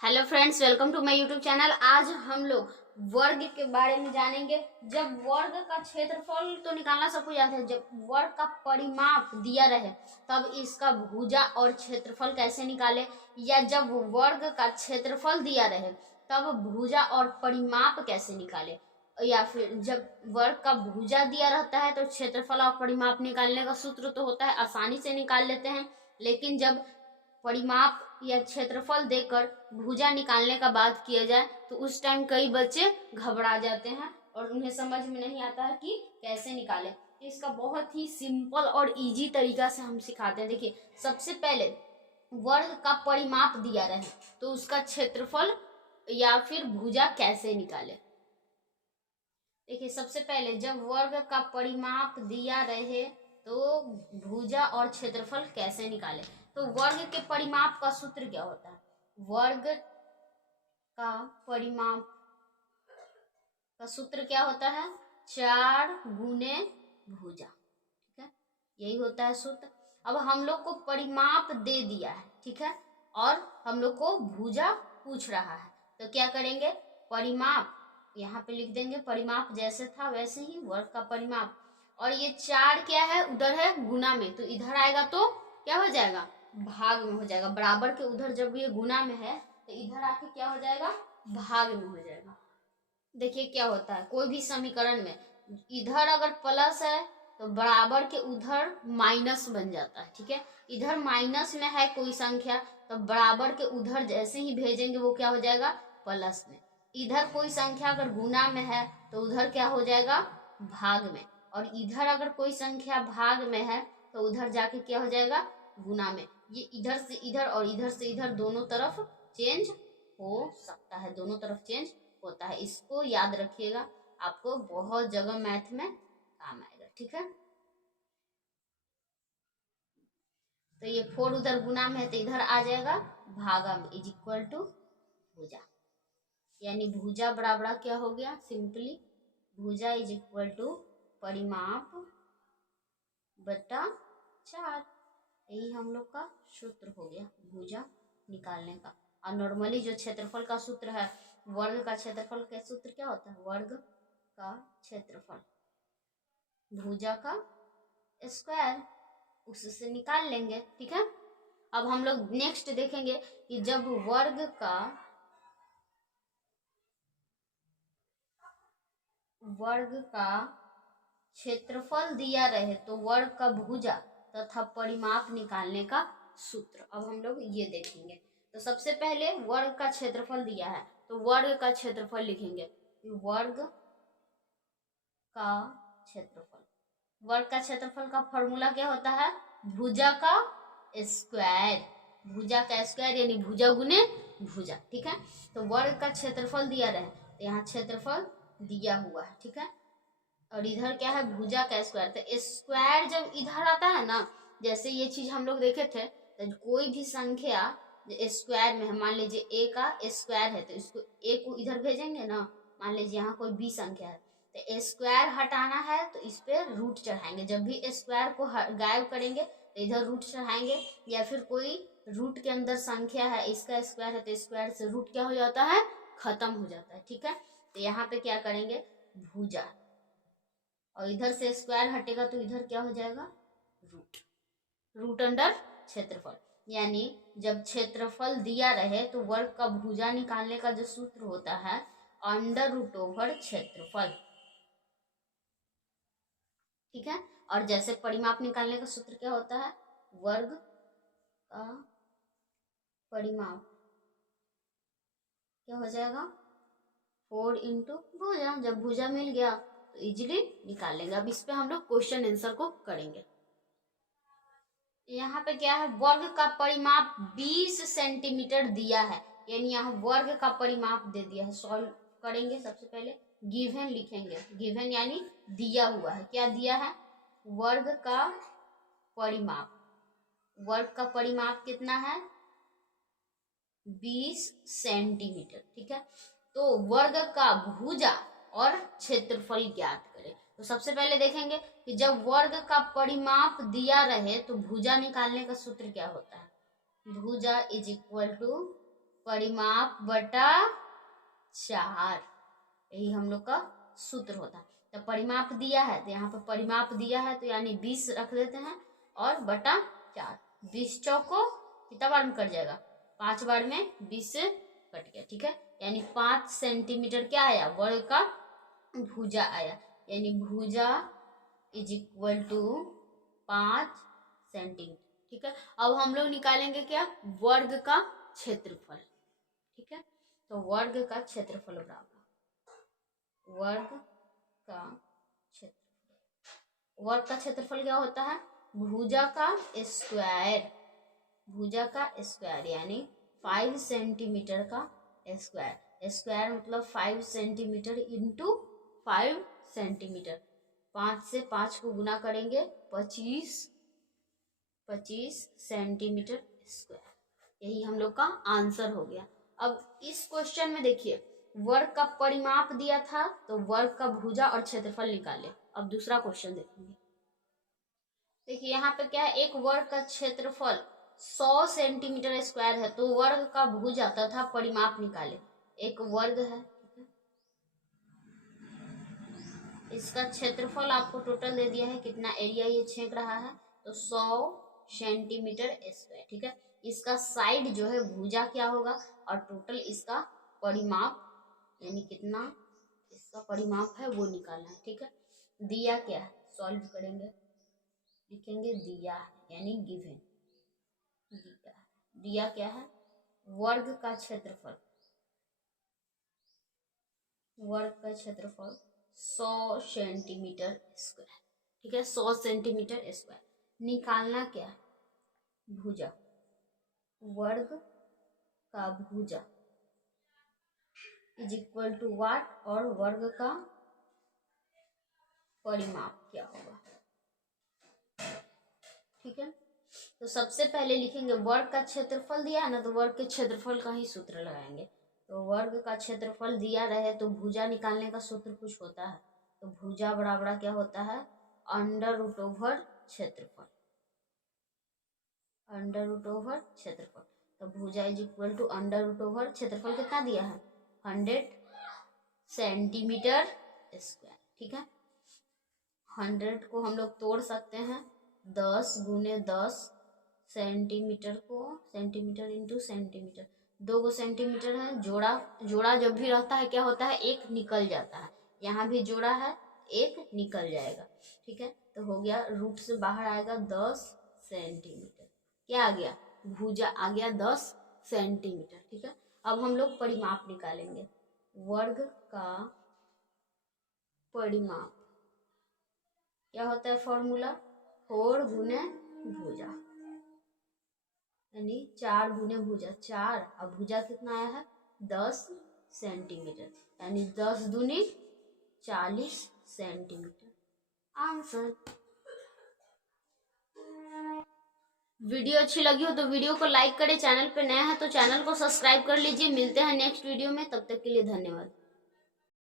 Hello friends, welcome to my YouTube channel. आज हम लोग वर्ग के बारे में जानेंगे। जब वर्ग का क्षेत्रफल तो निकालना सबको याद है, जब वर्ग का परिमाप दिया रहे तब इसका भुजा और क्षेत्रफल कैसे निकाले, या जब वर्ग का क्षेत्रफल दिया रहे तब भुजा और परिमाप कैसे निकाले, या फिर जब वर्ग का भुजा दिया रहता है तो क्षेत्रफल और परिमाप निकालने का सूत्र तो होता है, आसानी से निकाल लेते हैं। लेकिन जब परिमाप या क्षेत्रफल देकर भुजा निकालने का बात किया जाए तो उस टाइम कई बच्चे घबरा जाते हैं और उन्हें समझ में नहीं आता है कि कैसे निकालें। इसका बहुत ही सिंपल और इजी तरीका से हम सिखाते हैं। देखिए, सबसे पहले वर्ग का परिमाप दिया रहे तो उसका क्षेत्रफल या फिर भुजा कैसे निकाले। देखिए, सबसे पहले जब वर्ग का परिमाप दिया रहे तो भुजा और क्षेत्रफल कैसे निकाले। तो वर्ग के परिमाप का सूत्र क्या होता है? वर्ग का परिमाप का सूत्र क्या होता है? 4 गुने भुजा। ठीक है, यही होता है सूत्र। अब हम लोग को परिमाप दे दिया है, ठीक है, और हम लोग को भुजा पूछ रहा है तो क्या करेंगे? परिमाप यहाँ पे लिख देंगे, परिमाप जैसे था वैसे ही वर्ग का परिमाप। और ये 4 क्या है? उधर है गुना में, तो इधर आएगा तो क्या हो जाएगा? भाग में हो जाएगा। बराबर के उधर जब ये गुना में है तो इधर आके क्या हो जाएगा? भाग में हो जाएगा। देखिए क्या होता है, कोई भी समीकरण में इधर अगर प्लस है तो बराबर के उधर माइनस बन जाता है। ठीक है, इधर माइनस में है कोई संख्या तो बराबर के उधर जैसे ही भेजेंगे वो क्या हो जाएगा? प्लस में। इधर कोई संख्या अगर गुना में है तो उधर क्या हो जाएगा? भाग में। और इधर अगर कोई संख्या भाग में है तो उधर जाके क्या हो जाएगा? गुना में। ये इधर से इधर और इधर से इधर दोनों तरफ चेंज हो सकता है, दोनों तरफ चेंज होता है। इसको याद रखिएगा, आपको बहुत जगह मैथ में काम आएगा। ठीक है, तो ये 4 उधर गुना में है तो इधर आ जाएगा भागा में, इज इक्वल टू भुजा। यानी भुजा बराबर क्या हो गया? सिंपली भुजा इज इक्वल टू परिमाप बटा 4। यही हम लोग का सूत्र हो गया भुजा निकालने का। और नॉर्मली जो क्षेत्रफल का सूत्र है, वर्ग का क्षेत्रफल का सूत्र क्या होता है? वर्ग का क्षेत्रफल भुजा का स्क्वायर, उससे निकाल लेंगे। ठीक है, अब हम लोग नेक्स्ट देखेंगे कि जब वर्ग का क्षेत्रफल दिया रहे तो वर्ग का भुजा तथा परिमाप निकालने का सूत्र। अब हम लोग ये देखेंगे। तो सबसे पहले वर्ग का क्षेत्रफल दिया है तो वर्ग का क्षेत्रफल लिखेंगे। वर्ग का क्षेत्रफल, वर्ग का क्षेत्रफल का फॉर्मूला क्या होता है? भुजा का स्क्वायर। भुजा का स्क्वायर यानी भुजा गुने भुजा। ठीक है, तो वर्ग का क्षेत्रफल दिया रहे तो यहाँ क्षेत्रफल दिया हुआ है। ठीक है, और इधर क्या है? भुजा का स्क्वायर। तो स्क्वायर जब इधर आता है ना, जैसे ये चीज हम लोग देखे थे, तो कोई भी संख्या स्क्वायर में है, मान लीजिए ए का स्क्वायर है तो इसको ए को इधर भेजेंगे ना। मान लीजिए यहाँ कोई बी संख्या है तो स्क्वायर हटाना है तो इस पे रूट चढ़ाएंगे। जब भी स्क्वायर को गायब करेंगे तो इधर रूट चढ़ाएंगे। या फिर कोई रूट के अंदर संख्या है, इसका स्क्वायर है तो स्क्वायर से रूट क्या हो जाता है? खत्म हो जाता है। ठीक है, तो यहाँ पे क्या करेंगे? भुजा, और इधर से स्क्वायर हटेगा तो इधर क्या हो जाएगा? रूट। रूट अंडर क्षेत्रफल। यानी जब क्षेत्रफल दिया रहे तो वर्ग का भुजा निकालने का जो सूत्र होता है, अंडर रूट ओवर क्षेत्रफल। ठीक है, और जैसे परिमाप निकालने का सूत्र क्या होता है? वर्ग का परिमाप क्या हो जाएगा? 4 इंटू भुजा। जब भुजा मिल गया तो इजीली निकाल लेंगे। अब इस पे हम लोग क्वेश्चन आंसर को करेंगे। यहाँ पे क्या है? वर्ग का परिमाप 20 सेंटीमीटर दिया है, यानी यहाँ वर्ग का परिमाप दे दिया है। सॉल्व करेंगे। सबसे पहले गिवन लिखेंगे। गिवन यानी दिया हुआ है। क्या दिया है? वर्ग का परिमाप। वर्ग का परिमाप कितना है? 20 सेंटीमीटर। ठीक है, तो वर्ग का भुजा और क्षेत्रफल ज्ञात करें। तो सबसे पहले देखेंगे कि जब वर्ग का परिमाप दिया रहे तो भुजा निकालने का सूत्र क्या होता है? भुजा इज इक्वल टू परिमाप बटा 4, यही हम लोग का सूत्र होता है। तो परिमाप दिया है तो यहाँ पर परिमाप दिया है तो यानी 20 रख देते हैं और बटा 4। 20 चौको कितना बार में कट जाएगा, 5 बार में 20 से कट गया, ठीक है। यानी 5 सेंटीमीटर क्या आया, वर्ग का भुजा आया, यानी भुजा इज इक्वल टू 5 सेंटीमीटर, ठीक है। अब हम लोग निकालेंगे क्या, वर्ग का क्षेत्रफल, ठीक है। तो वर्ग का क्षेत्रफल बराबर वर्ग का क्षेत्रफल, वर्ग का क्षेत्रफल क्या होता है, भुजा का स्क्वायर, भुजा का स्क्वायर यानी 5 सेंटीमीटर का स्क्वायर, स्क्वायर मतलब 5 सेंटीमीटर इंटू 5 सेंटीमीटर, 5 से 5 को गुना करेंगे 25 सेंटीमीटर स्क्वायर, यही हम लोग का आंसर हो गया। अब इस क्वेश्चन में देखिए वर्ग का परिमाप दिया था तो वर्ग का भुजा और क्षेत्रफल निकाले। अब दूसरा क्वेश्चन देखेंगे। देखिए यहाँ पे क्या है, एक वर्ग का क्षेत्रफल 100 सेंटीमीटर स्क्वायर है तो वर्ग का भुजा तथा परिमाप निकाले। एक वर्ग है, ठीक है, इसका क्षेत्रफल आपको टोटल दे दिया है, कितना एरिया ये छेक रहा है तो 100 सेंटीमीटर स्क्वायर, ठीक है। इसका साइड जो है भुजा क्या होगा और टोटल इसका परिमाप यानी कितना इसका परिमाप है वो निकालना है, ठीक है। दिया क्या है, सॉल्व करेंगे, लिखेंगे दिया यानी गिवन, दिया क्या है, वर्ग का क्षेत्रफल, वर्ग का क्षेत्रफल 100 सेंटीमीटर स्क्वायर, ठीक है, 100 सेंटीमीटर स्क्वायर। निकालना क्या, भुजा, वर्ग का भुजा इज इक्वल टू वाट और वर्ग का परिमाप क्या होगा, ठीक है। तो सबसे पहले लिखेंगे वर्ग का क्षेत्रफल दिया है ना तो वर्ग के क्षेत्रफल का ही सूत्र लगाएंगे। तो वर्ग का क्षेत्रफल दिया रहे तो भुजा निकालने का सूत्र कुछ होता है, तो भुजा बराबर क्या होता है, अंडर रूट ओवर क्षेत्रफल, अंडर रूट ओवर क्षेत्रफल। तो भुजा is equal to under root over क्षेत्रफल कितना दिया है, 100 सेंटीमीटर स्क्वायर, ठीक है। 100 को हम लोग तोड़ सकते हैं, 10 गुने 10 सेंटीमीटर को, सेंटीमीटर इंटू सेंटीमीटर, 2 सेंटीमीटर है, जोड़ा जोड़ा जब भी रहता है क्या होता है, एक निकल जाता है, यहाँ भी जोड़ा है एक निकल जाएगा, ठीक है। तो हो गया, रूट से बाहर आएगा 10 सेंटीमीटर, क्या आ गया, भुजा आ गया 10 सेंटीमीटर, ठीक है। अब हम लोग परिमाप निकालेंगे, वर्ग का परिमाप क्या होता है, फॉर्मूला 4 गुने भुजा यानी 4 गुने भुजा 4, अब भुजा कितना आया है 10 सेंटीमीटर, यानी 10 दूनी 40 सेंटीमीटर, आंसर। वीडियो अच्छी लगी हो तो वीडियो को लाइक करें, चैनल पे नया है तो चैनल को सब्सक्राइब कर लीजिए। मिलते हैं नेक्स्ट वीडियो में, तब तक के लिए धन्यवाद।